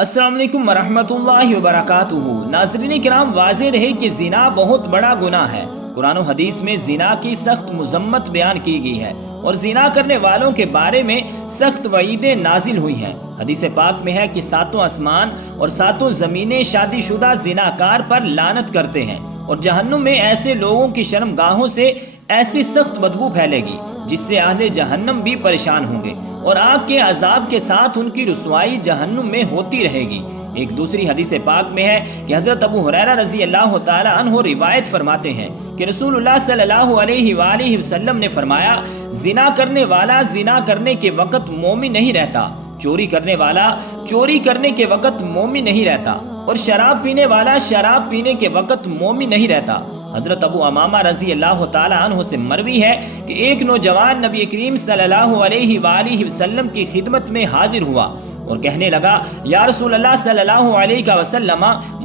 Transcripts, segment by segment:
السلام علیکم ورحمۃ اللہ وبرکاتہ۔ ناظرین کرام، واضح رہے کہ زنا بہت بڑا گناہ ہے۔ قرآن و حدیث میں زنا کی سخت مذمت بیان کی گئی ہے اور زنا کرنے والوں کے بارے میں سخت وعیدیں نازل ہوئی ہیں۔ حدیث پاک میں ہے کہ ساتوں آسمان اور ساتوں زمینیں شادی شدہ زناکار پر لعنت کرتے ہیں، اور جہنم میں ایسے لوگوں کی شرمگاہوں سے ایسی سخت بدبو پھیلے گی جس سے اہل جہنم بھی پریشان ہوں گے، اور آگ کے عذاب کے ساتھ ان کی رسوائی جہنم میں ہوتی رہے گی۔ ایک دوسری حدیث پاک میں ہے کہ حضرت ابو ہریرہ رضی اللہ تعالی عنہ روایت فرماتے ہیں کہ رسول اللہ صلی اللہ علیہ وآلہ وسلم نے فرمایا، زنا کرنے والا زنا کرنے کے وقت مومن نہیں رہتا، چوری کرنے والا چوری کرنے کے وقت مومن نہیں رہتا، اور شراب پینے والا شراب پینے کے وقت مومن نہیں رہتا۔ حضرت ابو امامہ رضی اللہ تعالی عنہ سے مروی ہے کہ ایک نوجوان نبی کریم صلی اللہ علیہ وآلہ وسلم کی خدمت میں حاضر ہوا اور کہنے لگا، یا رسول اللہ صلی اللہ علیہ وسلم،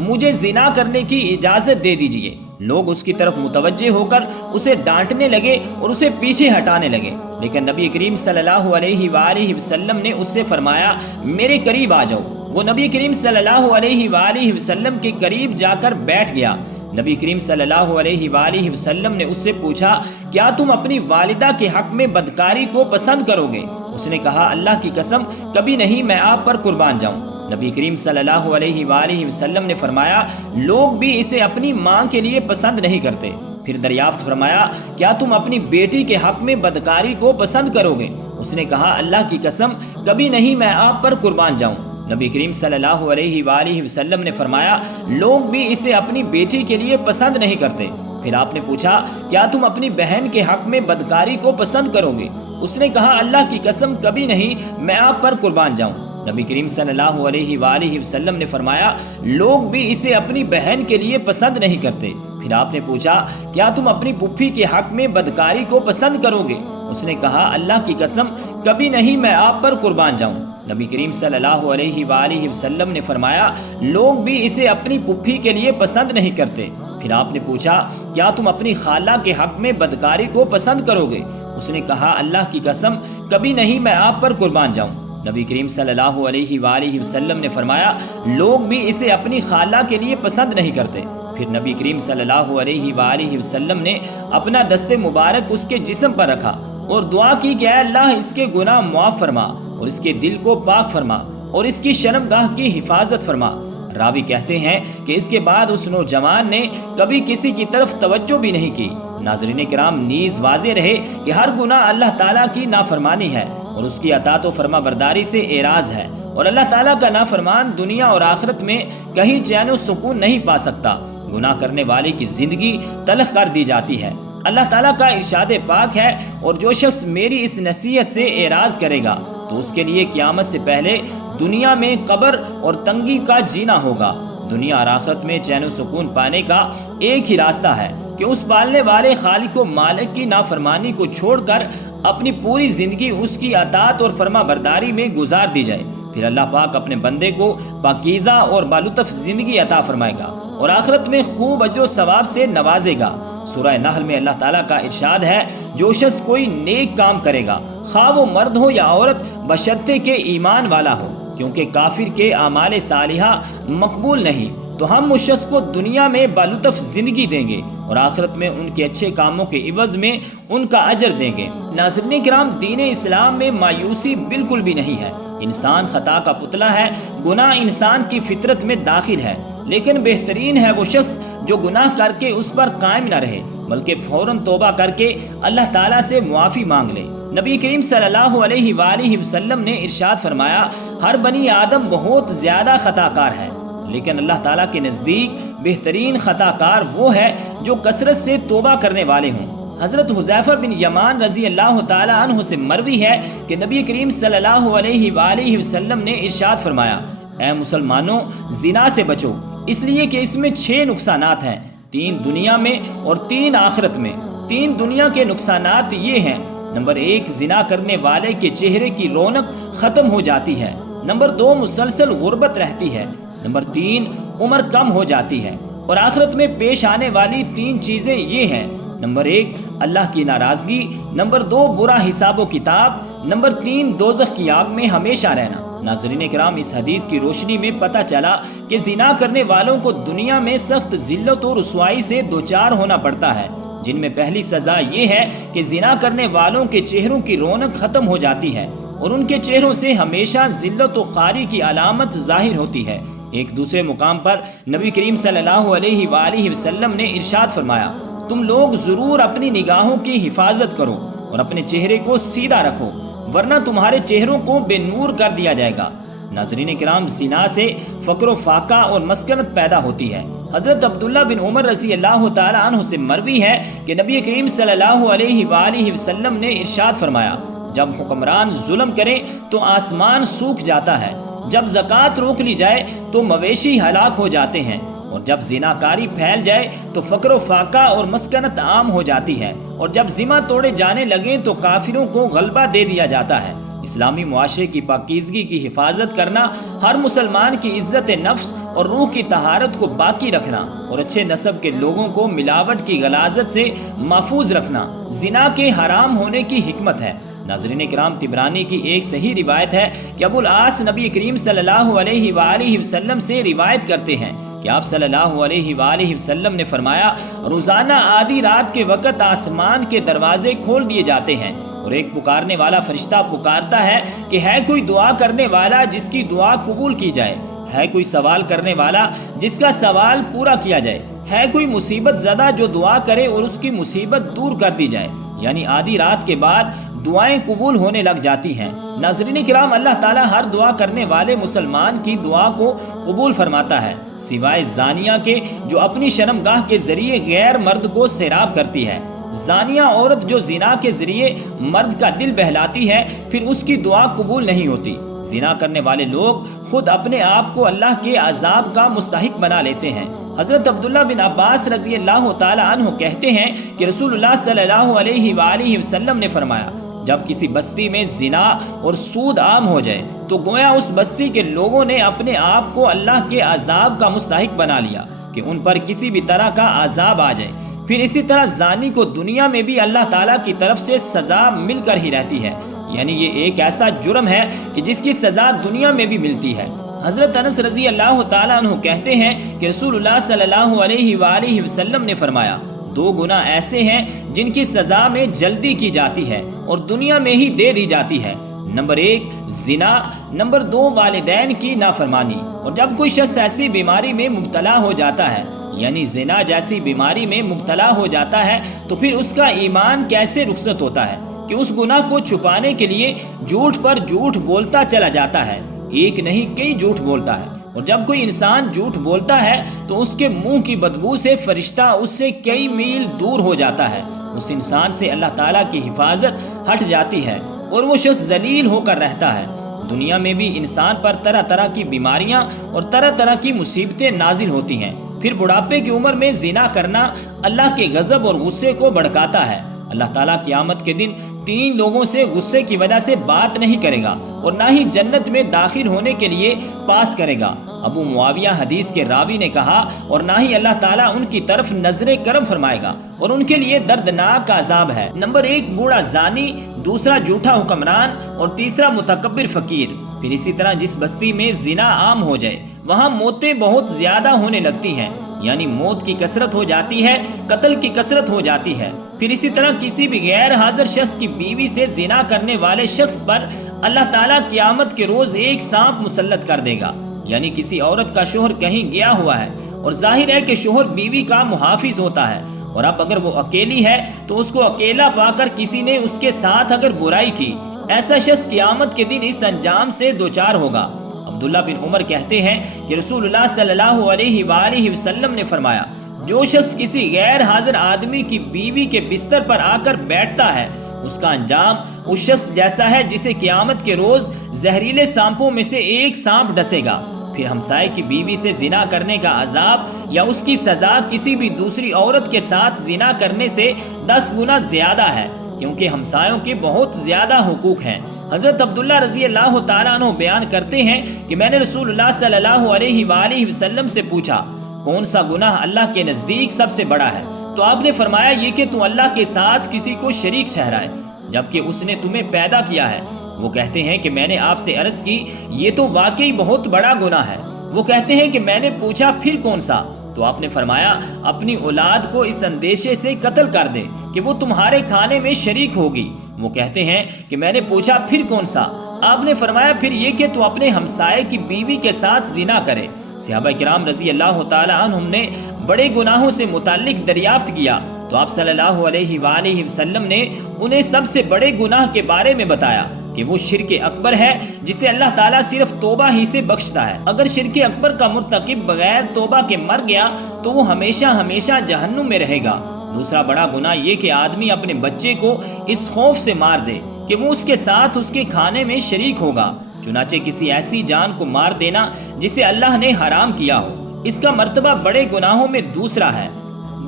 مجھے زنا کرنے کی اجازت دے دیجئے۔ لوگ اس کی طرف متوجہ ہو کر اسے ڈانٹنے لگے اور اسے پیچھے ہٹانے لگے، لیکن نبی کریم صلی اللہ علیہ وآلہ وسلم نے اس سے فرمایا، میرے قریب آ جاؤ۔ وہ نبی کریم صلی اللہ علیہ وآلہ وسلم کے قریب جا کر بیٹھ گیا۔ نبی کریم صلی اللہ علیہ وآلہ وسلم نے اس سے پوچھا، کیا تم اپنی والدہ کے حق میں بدکاری کو پسند کرو گے؟ اس نے کہا، اللہ کی قسم کبھی نہیں، میں آپ پر قربان جاؤں۔ نبی کریم صلی اللہ علیہ وآلہ وسلم نے فرمایا، لوگ بھی اسے اپنی ماں کے لیے پسند نہیں کرتے۔ پھر دریافت فرمایا، کیا تم اپنی بیٹی کے حق میں بدکاری کو پسند کرو گے؟ اس نے کہا، اللہ کی قسم کبھی نہیں، میں آپ پر قربان جاؤں۔ نبی کریم صلی اللہ علیہ وآلہ وسلم نے فرمایا، لوگ بھی اسے اپنی بیٹی کے لیے پسند نہیں کرتے۔ پھر آپ نے پوچھا، کیا تم اپنی بہن کے حق میں بدکاری کو پسند کرو گے؟ اس نے کہا، اللہ کی قسم کبھی نہیں، میں آپ پر قربان جاؤں۔ نبی کریم صلی اللہ علیہ وآلہ وسلم نے فرمایا، لوگ بھی اسے اپنی بہن کے لیے پسند نہیں کرتے۔ پھر آپ نے پوچھا، کیا تم اپنی پھوپھی کے حق میں بدکاری کو پسند کرو گے؟ اس نے کہا، اللہ کی قسم کبھی نہیں، میں آپ پر قربان جاؤں۔ نبی کریم صلی اللہ علیہ وآلہ وسلم نے فرمایا، لوگ بھی اسے اپنی پھوپھی کے لیے پسند نہیں کرتے۔ پھر آپ نے پوچھا، کیا تم اپنی خالہ کے حق میں بدکاری کو پسند کرو گے؟ اس نے کہا، اللہ کی قسم کبھی نہیں، میں آپ پر قربان جاؤں۔ نبی کریم صلی اللہ علیہ وآلہ وسلم نے فرمایا، لوگ بھی اسے اپنی خالہ کے لیے پسند نہیں کرتے۔ پھر نبی کریم صلی اللہ علیہ وآلہ وسلم نے اپنا دست مبارک اس کے جسم پر رکھا اور دعا کی کہ اے اللہ، اس کے گناہ معاف فرما اور اس کے دل کو پاک فرما اور اس کی شرمگاہ کی حفاظت فرما۔ راوی کہتے ہیں کہ اس کے بعد اس نوجوان نے کبھی کسی کی طرف توجہ بھی نہیں کی۔ ناظرین کرام، نیز واضح رہے کہ ہر گناہ اللہ تعالیٰ کی نافرمانی ہے اور اس کی اطاعت و فرما برداری سے اعراض ہے، اور اللہ تعالیٰ کا نافرمان دنیا اور آخرت میں کہیں چین و سکون نہیں پا سکتا۔ گناہ کرنے والے کی زندگی تلخ کر دی جاتی ہے۔ اللہ تعالیٰ کا ارشاد پاک ہے، اور جو شخص میری اس نصیحت سے اعراض کرے گا تو اس کے لیے قیامت سے پہلے دنیا میں قبر اور تنگی کا جینا ہوگا۔ دنیا اور آخرت میں چین و سکون پانے کا ایک ہی راستہ ہے کہ اس پالنے والے خالق و مالک کی نافرمانی کو چھوڑ کر اپنی پوری زندگی اس کی اطاعت اور فرما برداری میں گزار دی جائے۔ پھر اللہ پاک اپنے بندے کو پاکیزہ اور بالطف زندگی عطا فرمائے گا اور آخرت میں خوب اجر و ثواب سے نوازے گا۔ سورہ نحل میں اللہ تعالیٰ کا ارشاد ہے، جو شخص کوئی نیک کام کرے گا، خواہ وہ مرد ہو یا عورت، بشرطے کہ ایمان والا ہو، کیونکہ کافر کے اعمال صالحہ مقبول نہیں، تو ہم اس شخص کو دنیا میں بالطف زندگی دیں گے اور آخرت میں ان کے اچھے کاموں کے عوض میں ان کا اجر دیں گے۔ ناظرین کرام، دین اسلام میں مایوسی بالکل بھی نہیں ہے۔ انسان خطا کا پتلا ہے، گناہ انسان کی فطرت میں داخل ہے، لیکن بہترین ہے وہ شخص جو گناہ کر کے اس پر قائم نہ رہے بلکہ فوراً توبہ کر کے اللہ تعالیٰ سے معافی مانگ لے۔ نبی کریم صلی اللہ علیہ وآلہ وسلم نے ارشاد فرمایا، ہر بنی آدم بہت زیادہ خطا کار ہے، لیکن اللہ تعالیٰ کے نزدیک بہترین خطا کار وہ ہے جو کثرت سے توبہ کرنے والے ہوں۔ حضرت حذیفہ بن یمان رضی اللہ تعالی عنہ سے مروی ہے کہ نبی کریم صلی اللہ علیہ وآلہ وسلم نے ارشاد فرمایا، اے مسلمانوں، زنا سے بچو، اس لیے کہ اس میں 6 نقصانات ہیں، 3 دنیا میں اور 3 آخرت میں۔ 3 دنیا کے نقصانات یہ ہیں، نمبر 1، زنا کرنے والے کے چہرے کی رونق ختم ہو جاتی ہے۔ نمبر 2، مسلسل غربت رہتی ہے۔ نمبر 3، عمر کم ہو جاتی ہے۔ اور آخرت میں پیش آنے والی 3 چیزیں یہ ہیں، نمبر 1، اللہ کی ناراضگی، نمبر 2، برا حساب و کتاب، نمبر 3، دوزخ کی آگ میں ہمیشہ رہنا۔ ناظرین کرام، اس حدیث کی روشنی میں پتہ چلا کہ زنا کرنے والوں کو دنیا میں سخت ذلت و رسوائی سے دوچار ہونا پڑتا ہے، جن میں پہلی سزا یہ ہے کہ زنا کرنے والوں کے چہروں کی رونق ختم ہو جاتی ہے اور ان کے چہروں سے ہمیشہ ذلت و خواری کی علامت ظاہر ہوتی ہے۔ ایک دوسرے مقام پر نبی کریم صلی اللہ علیہ وآلہ وسلم نے ارشاد فرمایا، تم لوگ ضرور اپنی نگاہوں کی حفاظت کرو اور اپنے چہرے کو سیدھا رکھو، ورنہ تمہارے چہروں کو بے نور کر دیا جائے گا۔ ناظرین کرام، زنا سے فقر و فاقہ اور مسکنت پیدا ہوتی ہے۔ حضرت عبداللہ بن عمر رضی اللہ تعالی عنہ سے مروی ہے کہ نبی کریم صلی اللہ علیہ وآلہ وسلم نے ارشاد فرمایا، جب حکمران ظلم کرے تو آسمان سوکھ جاتا ہے، جب زکوٰۃ روک لی جائے تو مویشی ہلاک ہو جاتے ہیں، اور جب زناکاری پھیل جائے تو فقر و فاقہ اور مسکنت عام ہو جاتی ہے، اور جب ذمہ توڑے جانے لگیں تو کافروں کو غلبہ دے دیا جاتا ہے۔ اسلامی معاشرے کی پاکیزگی کی حفاظت کرنا، ہر مسلمان کی عزت نفس اور روح کی طہارت کو باقی رکھنا اور اچھے نسب کے لوگوں کو ملاوٹ کی غلاظت سے محفوظ رکھنا زنا کے حرام ہونے کی حکمت ہے۔ ناظرین کرام، طبرانی کی ایک صحیح روایت ہے کہ ابو العاص نبی کریم صلی اللہ علیہ وآلہ وسلم سے روایت کرتے ہیں کہ آپ صلی اللہ علیہ وآلہ وسلم نے فرمایا، روزانہ آدھی رات کے وقت آسمان کے دروازے کھول دیے جاتے ہیں اور ایک پکارنے والا فرشتہ پکارتا ہے کہ ہے کوئی دعا کرنے والا جس کی دعا قبول کی جائے، ہے کوئی سوال کرنے والا جس کا سوال پورا کیا جائے، ہے کوئی مصیبت زدہ جو دعا کرے اور اس کی مصیبت دور کر دی جائے۔ یعنی آدھی رات کے بعد دعائیں قبول ہونے لگ جاتی ہیں۔ ناظرین کرام، اللہ تعالیٰ ہر دعا کرنے والے مسلمان کی دعا کو قبول فرماتا ہے، سوائے زانیہ کے جو اپنی شرمگاہ کے ذریعے غیر مرد کو سیراب کرتی ہے۔ زانیہ عورت جو زنا کے ذریعے مرد کا دل بہلاتی ہے، پھر اس کی دعا قبول نہیں ہوتی۔ زنا کرنے والے لوگ خود اپنے آپ کو اللہ کے عذاب کا مستحق بنا لیتے ہیں۔ حضرت عبداللہ بن عباس رضی اللہ تعالی عنہ کہتے ہیں کہ رسول اللہ صلی اللہ علیہ وآلہ وسلم نے فرمایا، جب کسی بستی میں زنا اور سود عام ہو جائے تو گویا اس بستی کے لوگوں نے اپنے آپ کو اللہ کے عذاب کا مستحق بنا لیا کہ ان پر کسی بھی طرح کا عذاب آ جائے۔ پھر اسی طرح زانی کو دنیا میں بھی اللہ تعالیٰ کی طرف سے سزا مل کر ہی رہتی ہے، یعنی یہ ایک ایسا جرم ہے کہ جس کی سزا دنیا میں بھی ملتی ہے۔ حضرت انس رضی اللہ تعالیٰ عنہ کہتے ہیں کہ رسول اللہ صلی اللہ علیہ وآلہ وسلم نے فرمایا، دو گناہ ایسے ہیں جن کی سزا میں جلدی کی جاتی ہے اور دنیا میں ہی دے دی جاتی ہے، نمبر 1 زنا، نمبر 2 والدین کی نافرمانی۔ اور جب کوئی شخص ایسی بیماری میں مبتلا ہو جاتا ہے، یعنی زنا جیسی بیماری میں مبتلا ہو جاتا ہے، تو پھر اس کا ایمان کیسے رخصت ہوتا ہے کہ اس گناہ کو چھپانے کے لیے جھوٹ پر جھوٹ بولتا چلا جاتا ہے، ایک نہیں کئی جھوٹ بولتا ہے۔ اور جب کوئی انسان جھوٹ بولتا ہے تو اس کے منہ کی بدبو سے فرشتہ اس سے کئی میل دور ہو جاتا ہے، اس انسان سے اللہ تعالیٰ کی حفاظت ہٹ جاتی ہے اور وہ شخص ذلیل ہو کر رہتا ہے۔ دنیا میں بھی انسان پر طرح طرح کی بیماریاں اور طرح طرح کی مصیبتیں نازل ہوتی ہیں۔ پھر بڑھاپے کی عمر میں زنا کرنا اللہ کے غضب اور غصے کو بھڑکاتا ہے۔ اللہ تعالیٰ قیامت کے دن 3 لوگوں سے غصے کی وجہ سے بات نہیں کرے گا اور نہ ہی جنت میں داخل ہونے کے لیے پاس کرے گا۔ ابو معاویہ حدیث کے راوی نے کہا، اور نہ ہی اللہ تعالیٰ ان کی طرف نظر کرم فرمائے گا اور ان کے لیے دردناک عذاب ہے۔ نمبر 1 بوڑھا زانی، دوسرا جھوٹا حکمران اور تیسرا متکبر فقیر۔ پھر اسی طرح جس بستی میں زنا عام ہو جائے وہاں موتیں بہت زیادہ ہونے لگتی ہیں، یعنی موت کی کثرت ہو جاتی ہے، قتل کی کثرت ہو جاتی ہے۔ پھر اسی طرح کسی بھی غیر حاضر شخص کی بیوی سے زنا کرنے والے شخص پر اللہ تعالیٰ قیامت کے روز ایک سانپ مسلط کر دے گا۔ یعنی کسی عورت کا شوہر کہیں گیا ہوا ہے اور ظاہر ہے کہ شوہر بیوی کا محافظ ہوتا ہے، اور اب اگر وہ اکیلی ہے تو اس کو اکیلا پا کر کسی نے اس کے ساتھ اگر برائی کی، ایسا شخص قیامت کے دن اس انجام سے دوچار ہوگا۔ عبداللہ بن عمر کہتے ہیں کہ رسول اللہ صلی اللہ علیہ وآلہ وسلم نے فرمایا، جو شخص کسی غیر حاضر آدمی کی بیوی کے بستر پر آ کر بیٹھتا ہے، اس کا انجام اس شخص جیسا ہے جسے قیامت کے روز زہریلے سانپوں میں سے ایک سانپ ڈسے گا۔ پھر ہمسائے کی بیوی سے زنا کرنے کا عذاب یا اس کی سزا کسی بھی دوسری عورت کے ساتھ زنا کرنے سے 10 گنا زیادہ ہے، کیونکہ ہمسایوں کے بہت زیادہ حقوق ہیں۔ حضرت عبداللہ رضی اللہ تعالیٰ عنہ بیان کرتے ہیں کہ میں نے رسول اللہ صلی اللہ علیہ وآلہ وسلم سے پوچھا، کون سا گناہ اللہ کے نزدیک سب سے بڑا ہے؟ تو آپ نے فرمایا، یہ کہ تو اللہ کے ساتھ کسی کو شریک ٹھہرائے جبکہ اس نے تمہیں پیدا کیا ہے وہ کہتے ہیں کہ میں نے آپ سے عرض کی یہ تو واقعی بہت بڑا گناہ ہے۔ وہ کہتے ہیں کہ میں نے پوچھا پھر کون سا؟ تو آپ نے فرمایا اپنی اولاد کو اس اندیشے سے قتل کر دے کہ وہ تمہارے کھانے میں شریک ہوگی۔ وہ کہتے ہیں کہ میں نے پوچھا پھر کون سا؟ آپ نے فرمایا پھر یہ کہ تو اپنے ہمسائے کی بیوی کے ساتھ زنا کرے۔ صحابہ کرام رضی اللہ تعالی عنہم نے بڑے گناہوں سے متعلق دریافت کیا تو آپ صلی اللہ علیہ وآلہ وسلم نے انہیں سب سے بڑے گناہ کے بارے میں بتایا کہ وہ شرک اکبر ہے جسے اللہ تعالیٰ صرف توبہ ہی سے بخشتا ہے۔ اگر شرک اکبر کا مرتکب بغیر توبہ کے مر گیا تو وہ ہمیشہ ہمیشہ جہنم میں رہے گا۔ دوسرا بڑا گناہ یہ کہ آدمی اپنے بچے کو اس خوف سے مار دے کہ وہ اس کے ساتھ اس کے کھانے میں شریک ہوگا، چنانچہ کسی ایسی جان کو مار دینا جسے اللہ نے حرام کیا ہو۔ اس کا مرتبہ بڑے گناہوں میں دوسرا ہے۔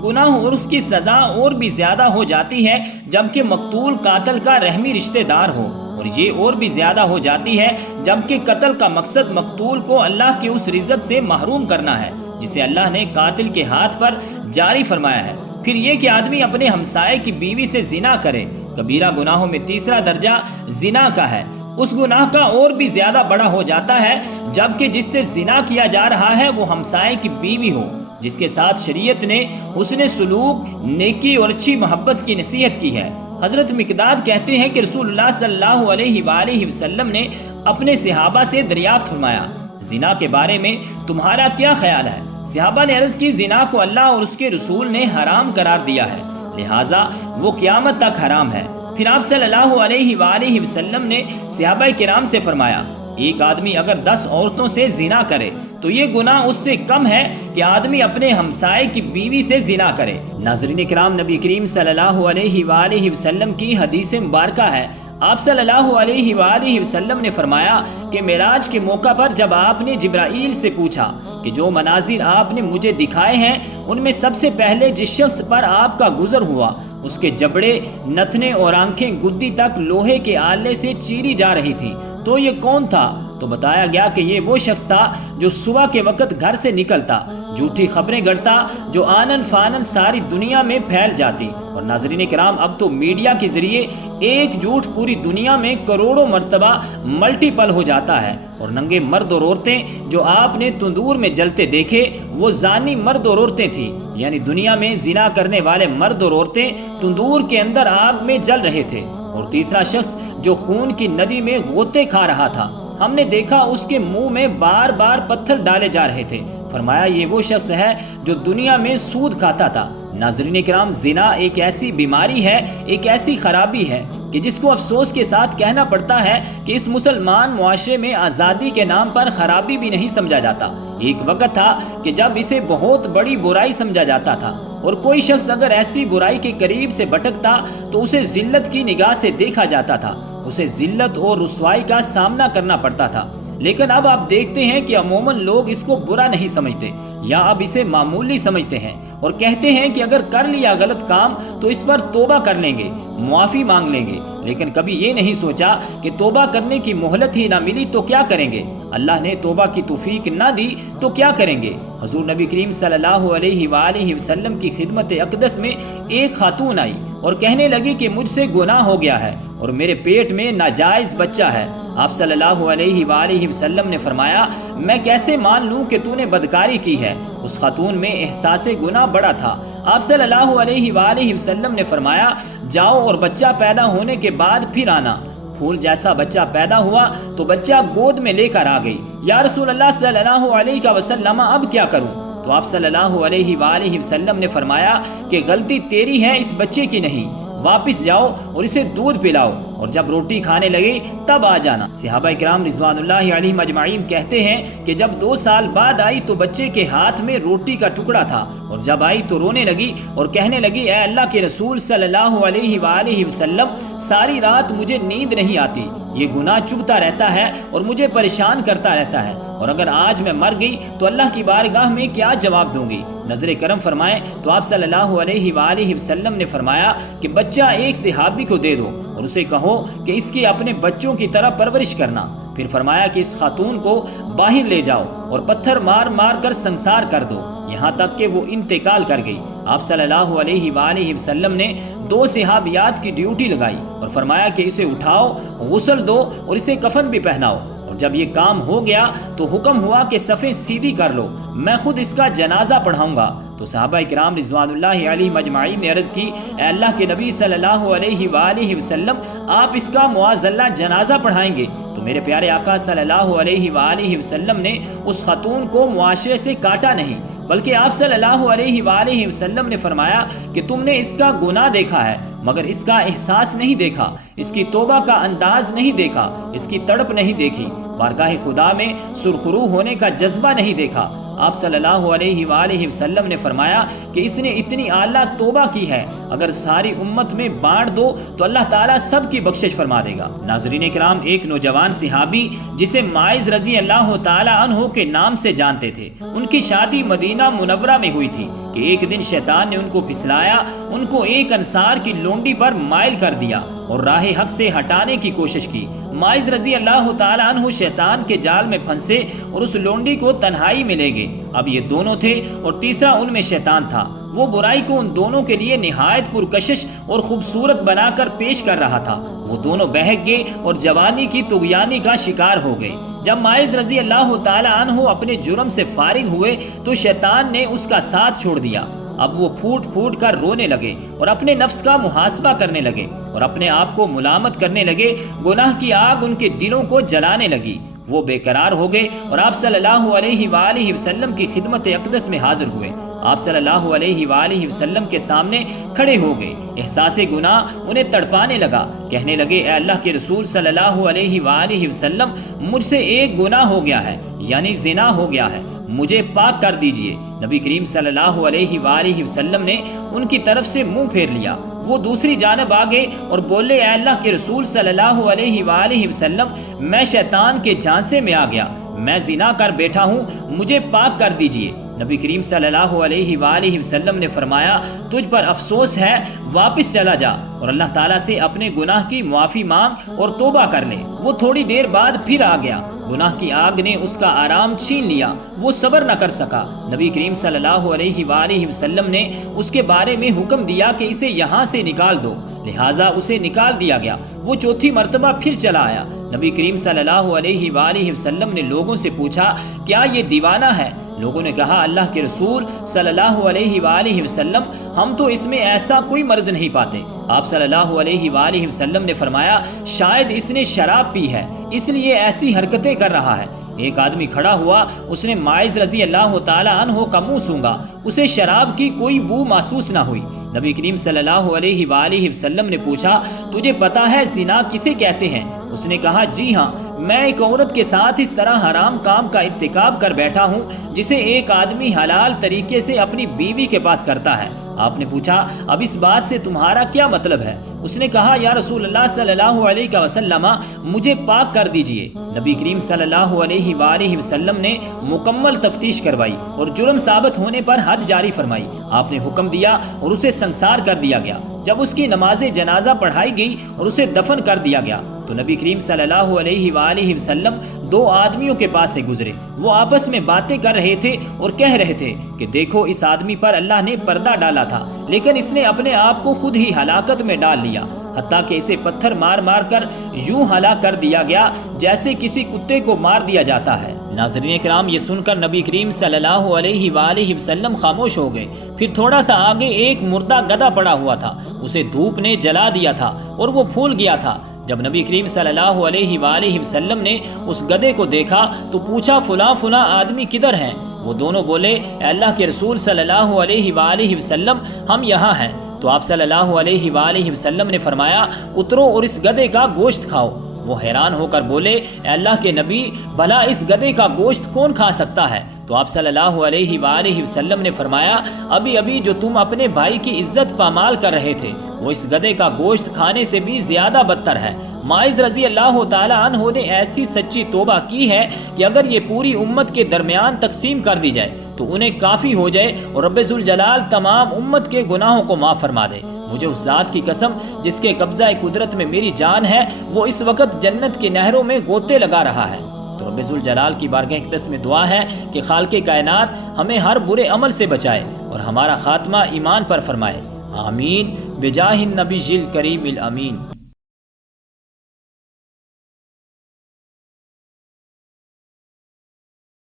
گناہ اور اس کی سزا اور بھی زیادہ ہو جاتی ہے جبکہ مقتول قاتل کا رحمی رشتہ دار ہو، اور یہ اور بھی زیادہ ہو جاتی ہے جبکہ قتل کا مقصد مقتول کو اللہ کے اس رزق سے محروم کرنا ہے جسے اللہ نے قاتل کے ہاتھ پر جاری فرمایا ہے۔ پھر یہ کہ آدمی اپنے ہمسائے کی بیوی سے زنا کرے۔ کبیرہ گناہوں میں تیسرا درجہ زنا کا ہے۔ اس گناہ کا اور بھی زیادہ بڑا ہو جاتا ہے جبکہ جس سے زنا کیا جا رہا ہے وہ ہمسائے کی بیوی ہو جس کے ساتھ شریعت نے حسن سلوک، نیکی اور اچھی محبت کی نصیحت کی ہے۔ حضرت مقداد کہتے ہیں کہ رسول اللہ صلی اللہ علیہ وآلہ وسلم نے اپنے صحابہ سے دریافت فرمایا زنا کے بارے میں تمہارا کیا خیال ہے؟ صحابہ نے عرض کی زنا کو اللہ اور اس کے رسول نے حرام قرار دیا ہے، لہٰذا وہ قیامت تک حرام ہے۔ پھر آپ صلی اللہ علیہ وآلہ وسلم نے صحابہ کرام سے فرمایا ایک آدمی اگر 10 عورتوں سے زنا کرے تو یہ گناہ اس سے کم ہے کہ آدمی اپنے ہمسائے کی بیوی سے زنا کرے۔ ناظرین کرام، نبی کریم صلی اللہ علیہ وآلہ وسلم کی حدیث مبارکہ ہے، آپ صلی اللہ علیہ وآلہ وسلم نے فرمایا کہ معراج کے موقع پر جب آپ نے جبرائیل سے پوچھا کہ جو مناظر آپ نے مجھے دکھائے ہیں ان میں سب سے پہلے جس شخص پر آپ کا گزر ہوا اس کے جبڑے، نتنے اور آنکھیں گدی تک لوہے کے آلے سے چیری جا رہی تھی، تو یہ کون تھا؟ تو بتایا گیا کہ یہ وہ شخص تھا جو صبح کے وقت گھر سے نکلتا، جھوٹی خبریں گڑتا جو آنن فانن ساری دنیا میں پھیل جاتی۔ اور ناظرین کرام، اب تو میڈیا کے ذریعے ایک جھوٹ پوری دنیا میں کروڑوں مرتبہ ملٹیپل ہو جاتا ہے، اور ننگے مرد اور عورتیں جو آپ نے تندور میں جلتے دیکھے وہ زانی مرد اور عورتیں تھیں، یعنی دنیا میں زنا کرنے والے مرد اور عورتیں تندور کے اندر آگ میں جل رہے تھے۔ اور تیسرا شخص جو خون کی ندی میں غوطے کھا رہا تھا، ہم نے دیکھا اس کے منہ میں بار بار پتھر ڈالے جا رہے تھے۔ فرمایا یہ وہ شخص ہے جو دنیا میں سود کھاتا تھا۔ ناظرین کرام، زنا ایک ایسی بیماری ہے، ایک ایسی خرابی ہے کہ جس کو افسوس کے ساتھ کہنا پڑتا ہے کہ اس مسلمان معاشرے میں آزادی کے نام پر خرابی بھی نہیں سمجھا جاتا۔ ایک وقت تھا کہ جب اسے بہت بڑی برائی سمجھا جاتا تھا، اور کوئی شخص اگر ایسی برائی کے قریب سے بھٹکتا تو اسے ذلت کی نگاہ سے دیکھا جاتا تھا، اسے ذلت اور رسوائی کا سامنا کرنا پڑتا تھا۔ لیکن اب آپ دیکھتے ہیں کہ عموماً لوگ اس کو برا نہیں سمجھتے، یا اب اسے معمولی سمجھتے ہیں اور کہتے ہیں کہ اگر کر لیا غلط کام تو اس پر توبہ کر لیں گے، معافی مانگ لیں گے، لیکن کبھی یہ نہیں سوچا کہ توبہ کرنے کی مہلت ہی نہ ملی تو کیا کریں گے، اللہ نے توبہ کی توفیق نہ دی تو کیا کریں گے۔ حضور نبی کریم صلی اللہ علیہ وآلہ وسلم کی خدمت اقدس میں ایک خاتون آئی اور کہنے لگی کہ مجھ سے گناہ ہو گیا ہے اور میرے پیٹ میں ناجائز بچہ ہے۔ آپ صلی اللہ علیہ وآلہ وسلم نے فرمایا میں کیسے مان لوں کہ تو نے بدکاری کی ہے؟ اس خاتون میں احساس گناہ بڑا تھا۔ آپ صلی اللہ علیہ وآلہ وسلم نے فرمایا جاؤ اور بچہ پیدا ہونے کے بعد پھر آنا۔ پھول جیسا بچہ پیدا ہوا تو بچہ گود میں لے کر آ گئی۔ یا رسول اللہ صلی اللہ علیہ وسلم اب کیا کروں؟ تو آپ صلی اللہ علیہ وآلہ وسلم نے فرمایا کہ غلطی تیری ہے، اس بچے کی نہیں، واپس جاؤ اور اسے دودھ پلاؤ، اور جب روٹی کھانے لگے تب آ جانا۔ صحابہ کرام رضوان اللہ علیہم اجمعین کہتے ہیں کہ جب 2 سال بعد آئی تو بچے کے ہاتھ میں روٹی کا ٹکڑا تھا، اور جب آئی تو رونے لگی اور کہنے لگی اے اللہ کے رسول صلی اللہ علیہ وآلہ وسلم، ساری رات مجھے نیند نہیں آتی، یہ گناہ چبھتا رہتا ہے اور مجھے پریشان کرتا رہتا ہے، اور اگر آج میں مر گئی تو اللہ کی بارگاہ میں کیا جواب دوں گی؟ نظر کرم فرمائیں تو آپ صلی اللہ علیہ وآلہ وسلم نے فرمایا کہ بچہ ایک صحابی کو دے دو اور اسے کہو کہ اس کی اپنے بچوں کی طرح پرورش کرنا۔ پھر فرمایا کہ اس خاتون کو باہر لے جاؤ اور پتھر مار مار کر سنسار کر دو، یہاں تک کہ وہ انتقال کر گئی۔ آپ صلی اللہ علیہ وآلہ وسلم نے 2 صحابیات کی ڈیوٹی لگائی اور فرمایا کہ اسے اٹھاؤ، غسل دو اور اسے کفن بھی پہناؤ، اور جب یہ کام ہو گیا تو حکم ہوا کہ صفیں سیدھی کر لو، میں خود اس کا جنازہ پڑھاؤں گا۔ تو صحابہ کرام رضوان اللہ علیہم اجمعین نے عرض کی، اے اللہ کے نبی صلی اللہ علیہ وآلہ وسلم، آپ اس کا معاذ اللہ جنازہ پڑھائیں گے؟ تو میرے پیارے آقا صلی اللہ علیہ وآلہ وسلم نے اس خاتون کو معاشرے سے کاٹا نہیں، بلکہ آپ صلی اللہ علیہ وآلہ وسلم نے فرمایا کہ تم نے اس کا گناہ دیکھا ہے مگر اس کا احساس نہیں دیکھا، اس کی توبہ کا انداز نہیں دیکھا، اس کی تڑپ نہیں دیکھی، بارگاہ خدا میں سرخرو ہونے کا جذبہ نہیں دیکھا۔ آپ صلی اللہ علیہ وآلہ وسلم نے فرمایا کہ اس نے اتنی اعلیٰ توبہ کی ہے، اگر ساری امت میں بانٹ دو تو اللہ تعالیٰ سب کی بخشش فرما دے گا۔ ناظرین کرام، ایک نوجوان صحابی جسے ماعز رضی اللہ تعالیٰ عنہ کے نام سے جانتے تھے، ان کی شادی مدینہ منورہ میں ہوئی تھی کہ ایک دن شیطان نے ان کو پھسلایا، ان کو ایک انصار کی لونڈی پر مائل کر دیا اور راہ حق سے ہٹانے کی کوشش کی۔ ماعز رضی اللہ تعالیٰ عنہ شیطان کے جال میں پھنسے اور اس لونڈی کو تنہائی میں لے گئے۔ اب یہ دونوں تھے اور تیسرا ان میں شیطان تھا۔ وہ برائی کو ان دونوں کے لیے نہایت پرکشش اور خوبصورت بنا کر پیش کر رہا تھا۔ وہ دونوں بہک گئے اور جوانی کی طغیانی کا شکار ہو گئے۔ جب ماعز رضی اللہ تعالیٰ عنہ اپنے جرم سے فارغ ہوئے تو شیطان نے اس کا ساتھ چھوڑ دیا۔ اب وہ پھوٹ پھوٹ کر رونے لگے اور اپنے نفس کا محاسبہ کرنے لگے اور اپنے آپ کو ملامت کرنے لگے۔ گناہ کی آگ ان کے دلوں کو جلانے لگی۔ وہ بے قرار ہو گئے اور آپ صلی اللہ علیہ وآلہ وسلم کی خدمت اقدس میں حاضر ہوئے۔ آپ صلی اللہ علیہ وآلہ وسلم کے سامنے کھڑے ہو گئے۔ احساس گناہ انہیں تڑپانے لگا، کہنے لگے، اے اللہ کے رسول صلی اللہ علیہ وآلہ وسلم، مجھ سے ایک گناہ ہو گیا ہے، یعنی زنا ہو گیا ہے، مجھے پاک کر دیجئے۔ نبی کریم صلی اللہ علیہ وآلہ وسلم نے ان کی طرف سے منہ پھیر لیا۔ وہ دوسری جانب آگے اور بولے، اے اللہ کے رسول صلی اللہ علیہ وآلہ وسلم، میں شیطان کے جھانسے میں آ گیا، میں زنا کر بیٹھا ہوں، مجھے پاک کر دیجئے۔ نبی کریم صلی اللہ علیہ وآلہ وسلم نے فرمایا، تجھ پر افسوس ہے، واپس چلا جا اور اللہ تعالیٰ سے اپنے گناہ کی معافی مانگ اور توبہ کر لے۔ وہ تھوڑی دیر بعد پھر آ گیا۔ گناہ کی آگ نے اس کا آرام چھین لیا، وہ صبر نہ کر سکا۔ نبی کریم صلی اللہ علیہ وآلہ وسلم نے اس کے بارے میں حکم دیا کہ اسے یہاں سے نکال دو، لہٰذا اسے نکال دیا گیا۔ وہ چوتھی مرتبہ پھر چلا آیا۔ نبی کریم صلی اللہ علیہ وآلہ وسلم نے لوگوں سے پوچھا، کیا یہ دیوانہ ہے؟ لوگوں نے کہا، اللہ کے رسول صلی اللہ علیہ وآلہ وسلم، ہم تو اس میں ایسا کوئی مرض نہیں پاتے۔ آپ صلی اللہ علیہ وآلہ وسلم نے فرمایا، شاید اس نے شراب پی ہے، اس لیے ایسی حرکتیں کر رہا ہے۔ ایک آدمی کھڑا ہوا، اس نے ماعز رضی اللہ تعالیٰ عنہ کا منہ سونگا، اسے شراب کی کوئی بو محسوس نہ ہوئی۔ نبی کریم صلی اللہ علیہ وآلہ وسلم نے پوچھا، تجھے پتا ہے زنا کسے کہتے ہیں؟ اس نے کہا، جی ہاں، میں ایک عورت کے ساتھ اس طرح حرام کام کا ارتکاب کر بیٹھا ہوں جسے ایک آدمی حلال طریقے سے اپنی بیوی کے پاس کرتا ہے۔ آپ نے پوچھا، اب اس بات سے تمہارا کیا مطلب ہے؟ اس نے کہا، یا رسول اللہ صلی اللہ علیہ وسلم، مجھے پاک کر دیجئے۔ نبی کریم صلی اللہ علیہ وآلہ وسلم نے مکمل تفتیش کروائی اور جرم ثابت ہونے پر حد جاری فرمائی۔ آپ نے حکم دیا اور اسے سنسار کر دیا گیا۔ جب اس کی نماز جنازہ پڑھائی گئی اور اسے دفن کر دیا گیا تو نبی کریم صلی اللہ علیہ وآلہ وسلم 2 آدمیوں کے پاس سے گزرے۔ وہ آپس میں باتیں کر رہے تھے اور کہہ رہے تھے کہ دیکھو، اس آدمی پر اللہ نے پردہ ڈالا تھا لیکن اس نے اپنے آپ کو خود ہی ہلاکت میں ڈال لیا، حتیٰ کہ اسے پتھر مار مار کر یوں ہلاک کر دیا گیا جیسے کسی کتے کو مار دیا جاتا ہے۔ ناظرین کرام، یہ سن کر نبی کریم صلی اللہ علیہ وآلہ وسلم خاموش ہو گئے۔ پھر تھوڑا سا آگے ایک مردہ گدھا پڑا ہوا تھا، اسے دھوپ نے جلا دیا تھا اور وہ پھول گیا تھا۔ جب نبی کریم صلی اللہ علیہ وآلہ وسلم نے اس گدھے کو دیکھا تو پوچھا، فلاں فلاں آدمی کدھر ہیں؟ وہ دونوں بولے، اے اللہ کے رسول صلی اللہ علیہ وآلہ وسلم، ہم یہاں ہیں۔ تو آپ صلی اللہ علیہ وآلہ وسلم نے فرمایا، اترو اور اس گدھے کا گوشت کھاؤ۔ وہ حیران ہو کر بولے، اے اللہ کے نبی، بھلا اس گدھے کا گوشت کون کھا سکتا ہے؟ تو آپ صلی اللہ علیہ وآلہ وسلم نے فرمایا، ابھی جو تم اپنے بھائی کی عزت پامال کر رہے تھے وہ اس گدھے کا گوشت کھانے سے بھی زیادہ بدتر ہے۔ ماعز رضی اللہ تعالیٰ عنہ نے ایسی سچی توبہ کی ہے کہ اگر یہ پوری امت کے درمیان تقسیم کر دی جائے تو انہیں کافی ہو جائے اور رب ذوالجلال تمام امت کے گناہوں کو معاف فرما دے۔ مجھے اس ذات کی قسم جس کے قبضہ قدرت میں میری جان ہے، وہ اس وقت جنت کی نہروں میں غوطے لگا رہا ہے۔ تو رب رب ذوالجلال کی بارگاہ اقدس میں دعا ہے کہ خالق کائنات ہمیں ہر برے عمل سے بچائے اور ہمارا خاتمہ ایمان پر فرمائے، آمین بجاہ النبی الکریم الامین۔